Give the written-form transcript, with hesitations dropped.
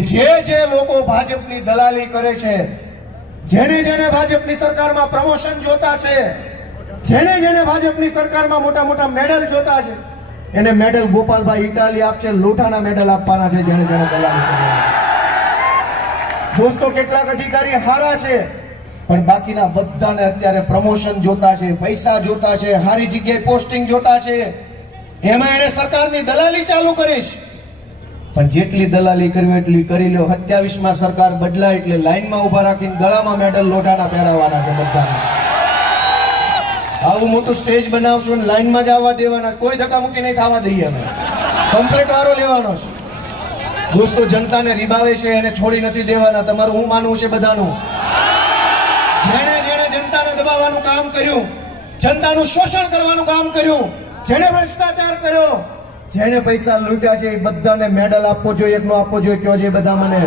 જે લોકો ભાજપની દલાલી કરે છે, જેને ભાજપની સરકારમાં પ્રમોશન જોતા છે, જેને ભાજપની સરકારમાં મોટા મોટા મેડલ જોતા છે, એને મેડલ ગોપાલભાઈ ઇટાલી આપશે, લોટાના મેડલ આપવાના છે જેને દલાલી કરી. દોસ્તો, કેટલાક અધિકારી હારા છે, પણ બાકીના બધાને અત્યારે પ્રમોશન જોતા છે, પૈસા જોતા છે, સારી જગ્યાએ પોસ્ટિંગ જોતા છે. એમાં એને સરકારની દલાલી ચાલુ કરીશ. પણ જેટલી દલાલી કરવી એટલી કરી લ્યો. 27માં સરકાર બદલાય એટલે લાઈનમાં ઉભા રાખીને ગળામાં મેડલ લોટાના પહેરાવાના છે બધાને. આવું મોટું સ્ટેજ બનાવશું ને લાઈનમાં જ આવવા દેવાના, કોઈ ધક્કામુક્કી નહીં થવા દઈએ અમે. કમ્પ્લીટ વારો લેવાનો છે. દોસ્તો, જનતાને રીબાવે છે એને છોડી નથી દેવાના. તમારું હું માનવું છે બધાનું? જેણે જનતાને દબાવવાનું કામ કર્યું, જનતાનું શોષણ કરવાનું કામ કર્યું, જેણે ભ્રષ્ટાચાર કર્યો, જેણે પૈસા લૂંટ્યા છે, એ બધાને મેડલ આપવો જોઈએ કે ન આપવો જોઈએ? કયો છે બધા મને?